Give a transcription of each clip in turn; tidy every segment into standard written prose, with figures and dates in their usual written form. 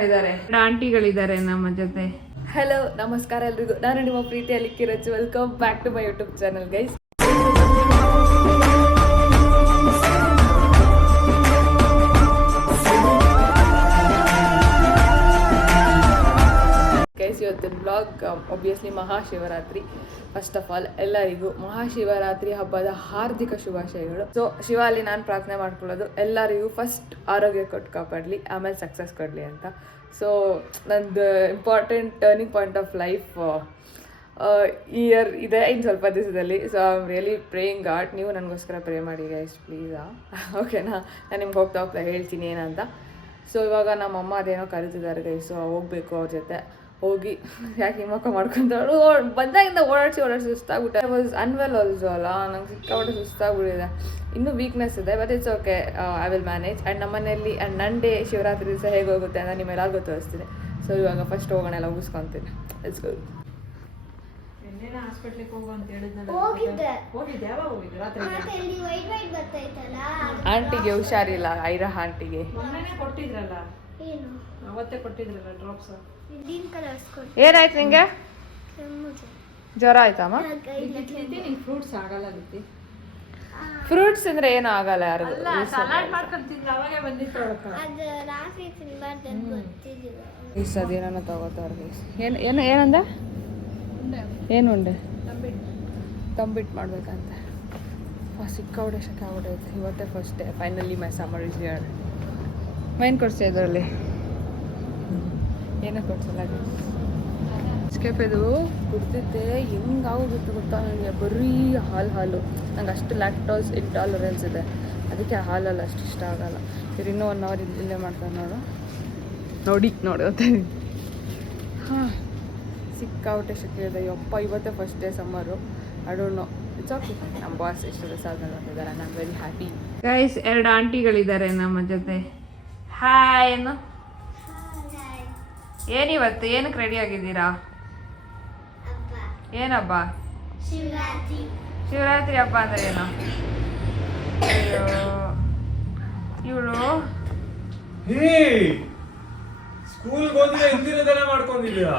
ಮಾಡಿದ್ದಾರೆ, ಆಂಟಿಗಳಿದ್ದಾರೆ ನಮ್ಮ ಜೊತೆ. ಹಲೋ ನಮಸ್ಕಾರ ಎಲ್ರಿಗೂ, ನಾನು ನಿಮ್ಮ ಪ್ರೀತಿಯಲ್ಲಿ Kirach. Welcome back to my YouTube channel guys. Guys ಇವತ್ತಿನ blog obviously Mahashivaratri. First of all ಎಲ್ಲರಿಗೂ ಮಹಾಶಿವರಾತ್ರಿ ಹಬ್ಬದ ಹಾರ್ದಿಕ ಶುಭಾಶಯಗಳು. ಸೊ ಶಿವಾಲಿ ನಾನು ಪ್ರಾರ್ಥನೆ ಮಾಡ್ಕೊಳ್ಳೋದು ಎಲ್ಲರಿಗೂ ಫಸ್ಟ್ ಆರೋಗ್ಯ ಕೊಟ್ಟು ಕಾಪಾಡಲಿ, ಆಮೇಲೆ ಸಕ್ಸಸ್ ಕೊಡಲಿ ಅಂತ. ಸೊ ನಂದು important turning point of life year ಇದೆ ಇನ್ನು ಸ್ವಲ್ಪ ದಿವಸದಲ್ಲಿ. So I am really praying god. ನೀವು ನನಗೋಸ್ಕರ ಪ್ರೇ ಮಾಡಿ ಗೈಸ್ ಪ್ಲೀಸಾ, ಓಕೆನಾ? ನಾನು ನಿಮ್ಗೆ ಹೋಗ್ತಾ ಹೇಳ್ತೀನಿ ಏನಂತ. ಸೊ ಇವಾಗ ನಮ್ಮಮ್ಮ ಅದೇನೋ ಕರೀತಿದ್ದಾರೆ ಗೈಸ್. ಸೊ ಹೋಗ್ಬೇಕು ಅವ್ರ ಜೊತೆ. ಹೋಗಿ ಯಾಕೆ ಹಿಮ್ಮಕ್ಕ ಮಾಡ್ಕೊಂತಾಳು, ಬಂದಾಗಿಂದ ಓಡಾಡಿಸಿ ಸುಸ್ತಾಗ್ಬಿಟ್ಟೆ. ಐ ವಾಸ್ ಅನ್ವೆಲ್ ಆಲ್ಸೋ ಅಲ್ಲ, ನಂಗೆ ಸಿಕ್ಕಾಬಿಟ್ಟೆ ಸುಸ್ತಾಗ್ಬಿಟ್ಟಿದೆ. ಇನ್ನೂ ವೀಕ್ನೆಸ್ ಇದೆ, but it's okay, I will manage. And ನಮ್ಮನೇಲಿ ಆ್ಯಂಡ್ ನನ್ನ ಡೇ ಶಿವರಾತ್ರಿ ದಿವಸ ಹೇಗೆ ಹೋಗುತ್ತೆ ಅಂತ ನಿಮ್ಮೆಲ್ಲರಿಗೂ ತೋರಿಸ್ತೀನಿ. ಸೊ ಇವಾಗ ಫಸ್ಟ್ ಹೋಗೋಣ, ಎಲ್ಲ ಮುಗಿಸ್ಕೊತೀನಿ. It's good. ಆಂಟಿಗೆ ಹುಷಾರಿಲ್ಲ, ಐರಾ ಆಂಟಿಗೆ. ಏನಾಯ್ತು ನಿಂಗೆ? ಜ್ವರ ಆಯ್ತಮ್ಮ? ಫ್ರೂಟ್ಸ್ ಅಂದ್ರೆ ಏನೂ ಆಗಲ್ಲ ಯಾರಿಗೂ. ಅದೇನೋ ತಗೋತಾರ. ಏನಂದ? ಏನು ಉಂಡೆ? ತಂಬಿಟ್ಟು ಮಾಡ್ಬೇಕಂತ. ಸಿಕ್ಕಾಬಿಟ್ಟೆ ಶಕೆ ಆಗ್ಬಿಟ್ಟೈತೆ. ಇವತ್ತೇ first day. Finally my summer is here. ಮೈನ್ ಕೊಡ್ಸಿ ಇದರಲ್ಲಿ ಏನೋ ಕೊಡ್ಸಲ್ಲ. ಸ್ಕೆಪೆದು ಕುಡ್ತಿದ್ದೆ, ಹೆಂಗಾಗೋಗುತ್ತೆ ಗೊತ್ತಾ ನನಗೆ? ಬರೀ ಹಾಲು. ನಂಗೆ ಅಷ್ಟು ಲ್ಯಾಕ್ಟೋಸ್ ಇಂಟಾಲರೆನ್ಸ್ ಇದೆ, ಅದಕ್ಕೆ ಹಾಲಲ್ಲಿ ಅಷ್ಟು ಇಷ್ಟ ಆಗಲ್ಲ. ಇವ್ರು ಇನ್ನೂ 1 ಅವರ್ ಇಲ್ಲೇ ಮಾಡ್ತಾರೆ ನೋಡಿ ಓದ್ತೀನಿ. ಹಾಂ, ಸಿಕ್ಕಾಬಿಟ್ಟೆ ಶಕೆ ಇದೆ ಯಪ್ಪ. ಇವತ್ತೇ first day ಸಮ್ಮರು. I don't no, it's okay. ನಮ್ಮ ಬಾಸ್ ಎಷ್ಟು ದಿವಸ ಆದ್ಮೇಲೆ ಬಂದಿದ್ದಾರೆ. ನಾನು ವೆರಿ ಹ್ಯಾಪಿ. ಗೈಸ್ 2 ಆಂಟಿಗಳಿದ್ದಾರೆ ನಮ್ಮ ಜೊತೆ. ಹಾಯ್ ಏನು ಏನಿವತ್ತು ಏನಕ್ಕೆ ರೆಡಿ ಆಗಿದ್ದೀರಾ? ಏನಬ್ಬ? ಶಿವರಾತ್ರಿ ಹಬ್ಬ ಅಂದ್ರೆ ಏನು? ಅಯ್ಯೋ ಇವಳು ಸ್ಕೂಲ್ಗೆ ಹೋದ್ರೆ ಹಿಂದಿನದೆಲ್ಲ ಮಾಡ್ಕೊಂಡಿದ್ಯಾ?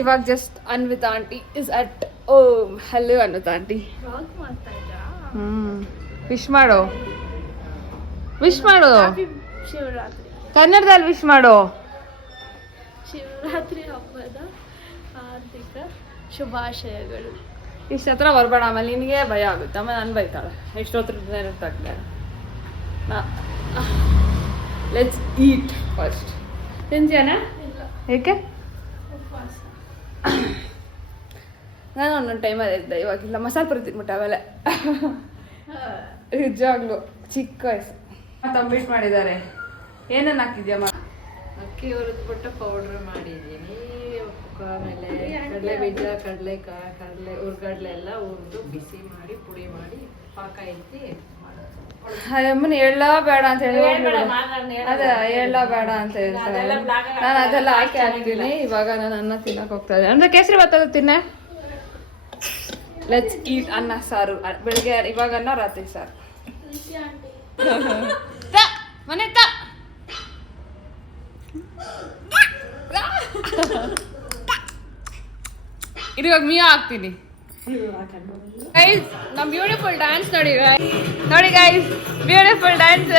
ಇವಾಗ just Anvith aunty is at hello Anvith aunty. Wish ಮಾಡು ಶಿವರಾತ್ರಿ ಕನ್ನಡದಲ್ಲಿ ವಿಶ್ ಮಾಡು. ಶಿವರಾತ್ರಿ ಹಬ್ಬದ ಹಾರ್ದಿಕ ಶುಭಾಶಯಗಳು. ಇಷ್ಟು ಹತ್ರ ಬರ್ಬೇಡ, ಆಮೇಲೆ ನಿನಗೆ ಭಯ ಆಗುತ್ತೆ. ಆಮೇಲೆ ನಾನು ಬೈತಾಳೆ ಎಷ್ಟೊತ್ತರ ನೆನಪಾಗ್ತಾಳೆ. Let's heat first. ತಿಂತೀಯನ? ಏಕೆ? ನಾನು ಒಂದೊಂದು ಟೈಮಲ್ಲಿ ಇದ್ದೆ, ಇವಾಗಿಲ್ಲ. ಮಸಾಲೆ ಪುರಿ ತಿನ್ಬಿಟ್ಟೆ ಆಮೇಲೆ. ನಿಜವಾಗ್ಲು ಚಿಕ್ಕ ವಯಸ್ಸು. ತಂಬಿಟ್ಟು ಮಾಡಿದ್ದಾರೆ. ಏನನ್ನ ಹಾಕಿದ್ಯಮ್ಮ? ಅಕ್ಕಿ ಹುರಿದ್ಬಿಟ್ಟು ಪೌಡ್ರ್ ಮಾಡಿದ್ದೀನಿ. ಆಮೇಲೆ ಕಡಲೆ ಬೀಜ, ಕಡಲೆ ಹುರ್ಗಡ್ಲೆ ಎಲ್ಲ ಹುರಿದು ಬಿಸಿ ಮಾಡಿ ಪುಡಿ ಮಾಡಿ ಪಾಕ ಐತಿ. ಅಮ್ಮನ ಎಳ್ಳ ಬೇಡ ಅಂತ ಹೇಳಿ ಅದೇ ಎಳ್ಳ ಬೇಡ ಅಂತ ಹೇಳ್ತಾರೆ. ನಾನು ಅದೆಲ್ಲ ಹಾಕ್ತೀನಿ. ಇವಾಗ ನಾನು ಅನ್ನ ತಿನ್ನಕ್ ಹೋಗ್ತಾ ಇದ್ದೆ. ಅಂದ್ರೆ ಕೇಸರಿ ಭಾತ ತಿನ್ನೆ. ಲೆಟ್ಸ್ ಈಟ್. ಅನ್ನ ಸಾರು ಬೆಳಿಗ್ಗೆ, ಇವಾಗ ಅನ್ನ, ರಾತ್ರಿ ಸಾರು. ಮನೆ ಇವಾಗ ಮಿಯಾ ಹಾಕ್ತೀನಿ. ಗೈಸ್ ನಮ್ಮ ಬ್ಯೂಟಿಫುಲ್ ಡ್ಯಾನ್ಸ್ ನೋಡಿ guys, beautiful dance.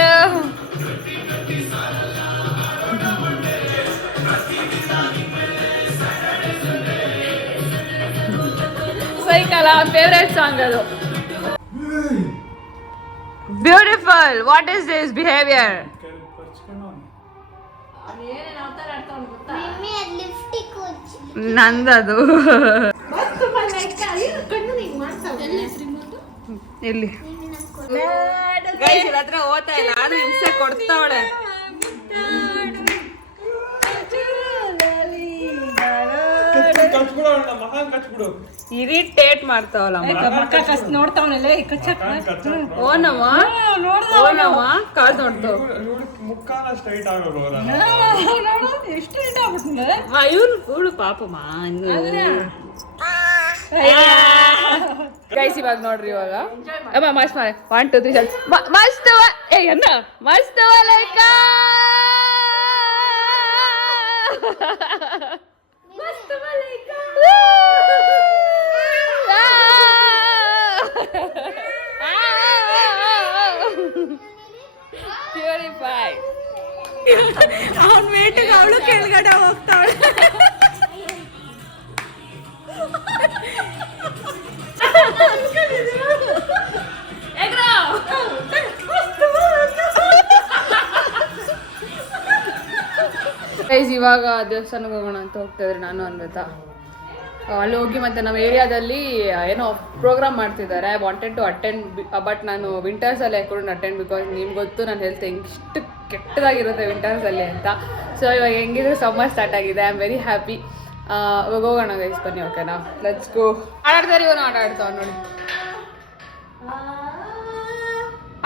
Cycle favourite song ಅದು. Beautiful. What is this behaviour? ನಂದದು. ಎಲ್ಲಿ ಗೈಸ್ ಇಲ್ಲ ಹತ್ರ ಓದ್ತಾ ಇಲ್ಲ, ಆದ್ರೂ ಹಿಂಸೆ ಕೊಡ್ತಾವಳೆ. ಇರಿಟೇಟ್ ಮಾಡ್ತಾವಲ್ಲ. ಓನಮ್ಮ ಕಾಲ್ ನೋಡ್ತಾವ. ಇವನು ಕೂಡು ಪಾಪಮ್ಮ. ಗೈಸ್ ಇವಾಗ ನೋಡ್ರಿ ಇವಾಗ ಅಮ್ಮ ಮಸ್ತ್ ಮಾರೆ 1 2 3 ಮಸ್ತ್ ಏ ಅಣ್ಣ ಮಸ್ತ್ ಲೈಕ ಮಸ್ತ್ ಲೈಕ ಪ್ಯೂರಿಫೈ ಅವನ ವೇಟಿಗೆ ಅವಳು ಕೆಳಗಡೆ ಹೋಗ್ತಾವಳೆ. ಇವಾಗ ದೇವಸ್ಥಾನಕ್ಕೆ ಹೋಗೋಣ ಅಂತ ಹೋಗ್ತಿದ್ರೆ ನಾನು ಅನ್ವಿತಾ ಅಲ್ಲಿ ಹೋಗಿ ಮತ್ತೆ ನಮ್ಮ ಏರಿಯಾದಲ್ಲಿ ಏನೋ ಪ್ರೋಗ್ರಾಮ್ ಮಾಡ್ತಿದ್ದಾರೆ. I wanted to attend but ನಾನು ವಿಂಟರ್ಸಲ್ಲಿ ಹಾಕೊಂಡು ಅಟೆಂಡ್ ಬಿಕಾಸ್ ನಿಮ್ಗೆ ಗೊತ್ತು ನನ್ನ ಹೆಲ್ತ್ ಇಷ್ಟು ಕೆಟ್ಟದಾಗಿರುತ್ತೆ ವಿಂಟರ್ಸಲ್ಲಿ ಅಂತ. ಸೊ ಇವಾಗ ಹೆಂಗಿದ್ರು ಸಮ್ಮರ್ ಸ್ಟಾರ್ಟ್ ಆಗಿದೆ. I am very happy. ಇವಾಗ ಹೋಗೋಣ ಗೈಸ್ ಬನ್ನಿ. ಓಕೆನಾ ಲೆಟ್ಸ್ ಗೋ. ಆಟಾಡ್ತಾರೆ ಇವನು ಆಟ ಆಡ್ತಾವ ನೋಡಿ.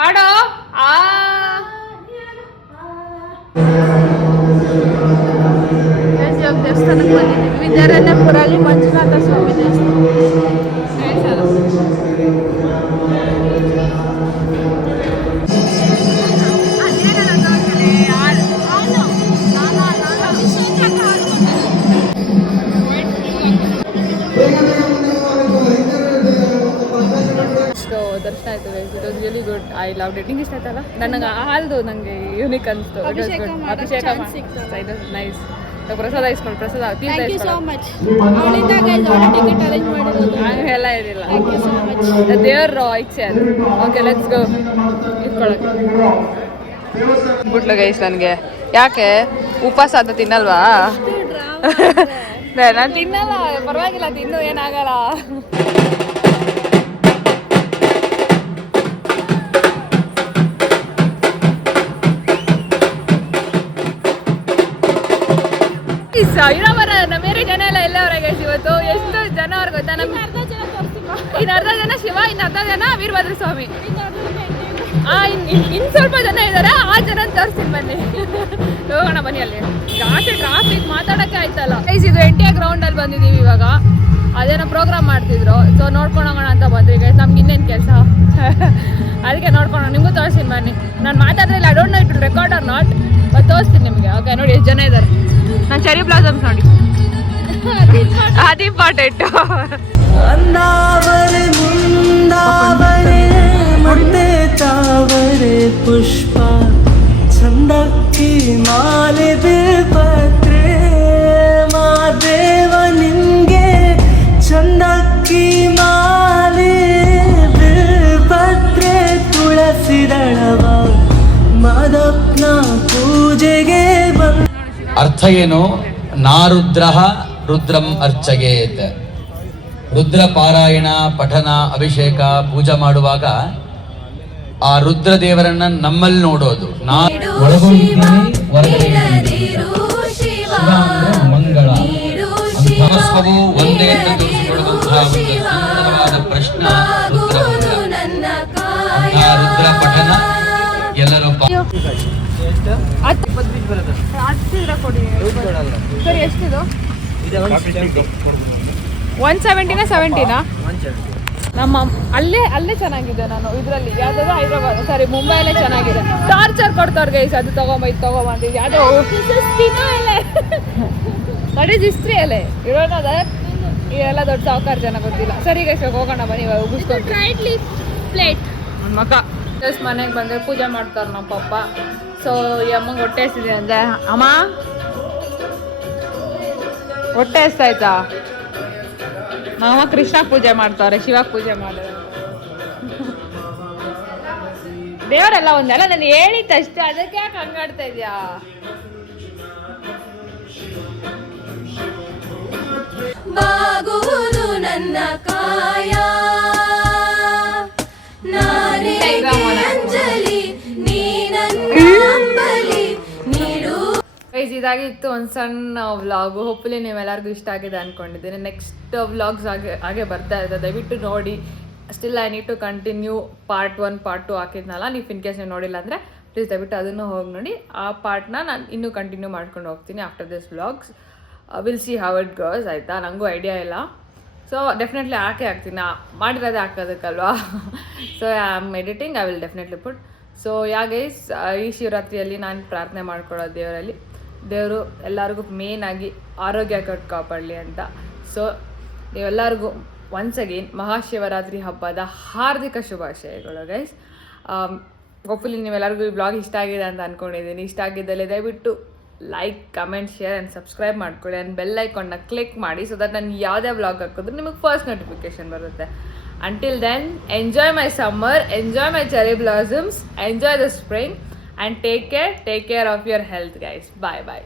ಆಡೋ ದೇವಸ್ಥಾನಕ್ಕೆ ಬಂದಿದ್ದೀವಿ. ವಿದ್ಯಾರಣ್ಯಪುರಲ್ಲಿ ಮಂಜುನಾಥ ಸ್ವಾಮಿ ದರ್ಶನ ಆಯ್ತು. It was really good. I love it. ನಿಂಗೆ ಇಷ್ಟ ಆಯ್ತಲ್ಲ? ನನಗೆ ಹಾಲ್ದು ನನಗೆ ಯೂನಿಕ್ ಅನಿಸ್ತು. ಅಭಿಷೇಕ ನೈಸ್. ಪ್ರಸಾದ ಇಸ್ಕೊಂಡು ಪ್ರಸಾದ ಹಂಗೆಲ್ಲ ಇದಿಲ್ಲ. ದೇವ್ರ ಇಚ್ಛೆ ಅದು. Okay let's go. ಇಟ್ಕೊಳಕ್ಕೆ ಬಿಟ್ಲು ಗೈಸ್ ನನಗೆ. ಯಾಕೆ ಉಪವಾಸ ಅಂತ ತಿನ್ನಲ್ವಾ? ನಾನು ತಿನ್ನಲ್ಲ, ಪರವಾಗಿಲ್ಲ, ತಿನ್ನು, ಏನಾಗಲ್ಲ. ಇರೋವರ ನಮ್ಮೇರಿ ಜನ ಎಲ್ಲ ಎಲ್ಲವರೆಗೆ ಇವತ್ತು ಎಷ್ಟು ಜನ ಅವ್ರಿಗೆ ಗೊತ್ತಾ? ನಮ್ಗೆ ಇನ್ನು ಅರ್ಧ ಜನ ಶಿವ, ಇನ್ನು ಅರ್ಧ ಜನ ವೀರಭದ್ರ ಸ್ವಾಮಿ, ಇನ್ನು ಸ್ವಲ್ಪ ಜನ ಇದ್ದಾರೆ. ಆ ಜನ ತೋರಿಸ್ತೀನಿ ಬನ್ನಿ. ಹೋಗೋಣ ಬನ್ನಿ. ಅಲ್ಲಿ ಜಾಸ್ತಿ ಟ್ರಾಫಿಕ್ ಮಾತಾಡೋಕ್ಕೆ ಆಯ್ತಲ್ಲ. ಇದು NTR ಗ್ರೌಂಡಲ್ಲಿ ಬಂದಿದ್ದೀವಿ ಇವಾಗ. ಅದೇನೋ ಪ್ರೋಗ್ರಾಮ್ ಮಾಡ್ತಿದ್ರು. ಸೊ ನೋಡ್ಕೊಂಡು ಹೋಗೋಣ ಅಂತ ಬಂದ್ರಿ ಗೈಸ್. ನಮ್ಗೆ ಇನ್ನೇನು ಕೆಲಸ, ಅದಕ್ಕೆ ನೋಡ್ಕೊಂಡು ನಿಮಗೂ ತೋರಿಸ್ತೀನಿ ಬನ್ನಿ. ನಾನು ಮಾತಾಡಿದ್ರೆ I don't know it will record or not, but ತೋರಿಸ್ತೀನಿ ನಿಮಗೆ. ಓಕೆ ನೋಡಿ ಎಷ್ಟು ಜನ ಇದ್ದಾರೆ. ನಾನು ಚೆರಿ ಬ್ಲಾಸಮ್ಸ್ ನೋಡಿ, ಅದು ಇಂಪಾರ್ಟೆಂಟ್. ಮತ್ತೆ ತಾವರೆ ಪುಷ್ಪ ಚಂದಕ್ಕಿ ಮಾಲೆ ಬಿಲ್ಪತ್ರೆ ಮಾದೇವ ನಿಂಗೆ ಚಂದಕ್ಕಿ ಮಾಲೆ ಬಿಲ್ಪತ್ರೆ ತುಳಸಿದಳವ ಮಾದಪ್ನ ಪೂಜೆಗೆ ಅರ್ಥ ಏನು? ನಾರುದ್ರ ರುದ್ರಂ ಅರ್ಚಗೇತ್. ರುದ್ರ ಪಾರಾಯಣ, ಪಠನ, ಅಭಿಷೇಕ, ಪೂಜೆ ಮಾಡುವಾಗ ಆ ರುದ್ರ ದೇವರನ್ನ ನಮ್ಮಲ್ಲಿ ನೋಡೋದು. ಮಂಗಳ ಅಂತಸ್ವವು ಒಂದೇ ಎಂದು ತಿಳಿಸಿಕೊಡುವಂತಹ ಒಂದು ಸುಂದರವಾದ ಪ್ರಶ್ನೆ ರುದ್ರ ಮಂಗಳ. ಆ ರುದ್ರ ಪಠನ ಎಲ್ಲರೂ ಸರಿ. ಎಷ್ಟಿದು? 170 70 ನಮ್ಮ ಅಲ್ಲೇ ಚೆನ್ನಾಗಿದೆ. ನಾನು ಇದರಲ್ಲಿ ಯಾವ್ದಾದ್ರು ಹೈದ್ರಾಬಾದ್ ಸಾರಿ ಮುಂಬೈಲೇ ಚೆನ್ನಾಗಿದೆ. ಟಾರ್ಚರ್ ಕೊಡ್ತಾರೆ ಗೈಸ್, ಅದು ತಗೊಂಬ ಇದು ತಗೊಂಬಂದು. ಯಾವುದೋ ನೋಡಿ ಇಸ್ತ್ರಿ ಅಲ್ಲೇ ಇರೋದ ಇವೆಲ್ಲ ದೊಡ್ಡ ಸಾವುಕಾರ ಜನ ಗೊತ್ತಿಲ್ಲ. ಸರಿ ಗೈಸ್ ಹೋಗೋಣ ಬನ್ನಿ. ಇವಾಗ ಉಗಿಸ್ಕೊಂಡು ಪ್ಲೇಟ್ ಮಕ್ಕ ಜಸ್ಟ್ ಮನೆಗೆ ಬಂದರೆ ಪೂಜೆ ಮಾಡ್ತಾರೆ ನಮ್ಮ ಪಪ್ಪ. ಸೊ ಈ ಅಮ್ಮಂಗೆ ಹೊಟ್ಟೆ ಹಸಿದೆ ಅಂದರೆ, ಅಮ್ಮ ಹೊಟ್ಟೆ ಹಸ್ತಾಯ್ತಾ? ನಮ್ಮ ಕೃಷ್ಣ ಪೂಜೆ ಮಾಡ್ತಾರೆ, ಶಿವ ಪೂಜೆ ಮಾಡಿದ್ರೆ ದೇವರೆಲ್ಲ ಒಂದಲ್ಲ. ನಾನು ಹೇಳಿದ್ದಷ್ಟೇ, ಅದಕ್ಕೆ ಯಾಕೆ ಹಂಗಾಡ್ತಾ ಇದ್ಯಾ? ಬಾಗುವುದು ನನ್ನ ಕಾಯ ಅಂಜಲಿ ನೀನಂಬಲಿ ನೀಡು. ಇದಾಗಿತ್ತು ಒಂದು ಸಣ್ಣ ವ್ಲಾಗು. ಹೋಪ್ಫುಲಿ ನೀವೆಲ್ಲರಿಗೂ ಇಷ್ಟ ಆಗಿದೆ ಅಂದ್ಕೊಂಡಿದ್ದೀನಿ. ನೆಕ್ಸ್ಟ್ ವ್ಲಾಗ್ಸ್ ಹಾಗೆ ಬರ್ತಾ ಇರ್ತದೆ, ದಯವಿಟ್ಟು ನೋಡಿ. Still I need to continue part 1 part 2 ಹಾಕಿದ್ನಲ್ಲ. ನೀವು ಇನ್ ಕೇಸ್ ನೀವು ನೋಡಿಲ್ಲ ಅಂದರೆ ಪ್ಲೀಸ್ ದಯವಿಟ್ಟು ಅದನ್ನು ಹೋಗಿ ನೋಡಿ. ಆ ಪಾರ್ಟ್ನ ನಾನು ಇನ್ನೂ ಕಂಟಿನ್ಯೂ ಮಾಡ್ಕೊಂಡು ಹೋಗ್ತೀನಿ after this vlogs. Will see how it goes. ಆಯಿತಾ? ನನಗೂ ಐಡಿಯಾ ಇಲ್ಲ. ಸೊ ಡೆಫಿನೆಟ್ಲಿ ಹಾಕ್ತೀನಿ, ಮಾಡಿರೋದೇ ಹಾಕೋದಕ್ಕಲ್ವಾ. So I am editing, I will definitely put. So guys, ಈ ಶಿವರಾತ್ರಿಯಲ್ಲಿ ನಾನು ಪ್ರಾರ್ಥನೆ ಮಾಡ್ಕೊಳ್ಳೋದು ದೇವರು ಎಲ್ಲರಿಗೂ ಮೇಯ್ನಾಗಿ ಆರೋಗ್ಯ ಕೊಟ್ಟು ಕಾಪಾಡಲಿ ಅಂತ. ಸೊ ನೀವೆಲ್ಲರಿಗೂ ಒನ್ಸ್ ಅಗೇನ್ ಮಹಾಶಿವರಾತ್ರಿ ಹಬ್ಬದ ಹಾರ್ದಿಕ ಶುಭಾಶಯಗಳು ಗೈಸ್. ಹೋಪ್ಫುಲಿ ನೀವೆಲ್ಲರಿಗೂ ಈ ಬ್ಲಾಗ್ ಇಷ್ಟ ಆಗಿದೆ ಅಂತ ಅಂದ್ಕೊಂಡಿದ್ದೀನಿ. ಇಷ್ಟ ಆಗಿದ್ದಲ್ಲಿ ದಯವಿಟ್ಟು like, comment, share and subscribe ಮಾಡ್ಕೊಳ್ಳಿ. ಆ್ಯಂಡ್ ಬೆಲ್ ಐಕಾನ್ನ ಕ್ಲಿಕ್ ಮಾಡಿ, ಸೊ ದಟ್ ನಾನು ಯಾವುದೇ ಬ್ಲಾಗ್ ಹಾಕಿದ್ರು ನಿಮಗೆ ಫಸ್ಟ್ ನೋಟಿಫಿಕೇಶನ್ ಬರುತ್ತೆ. Until then, enjoy my summer, enjoy my cherry blossoms, enjoy the spring, and take care of your health guys. Bye bye.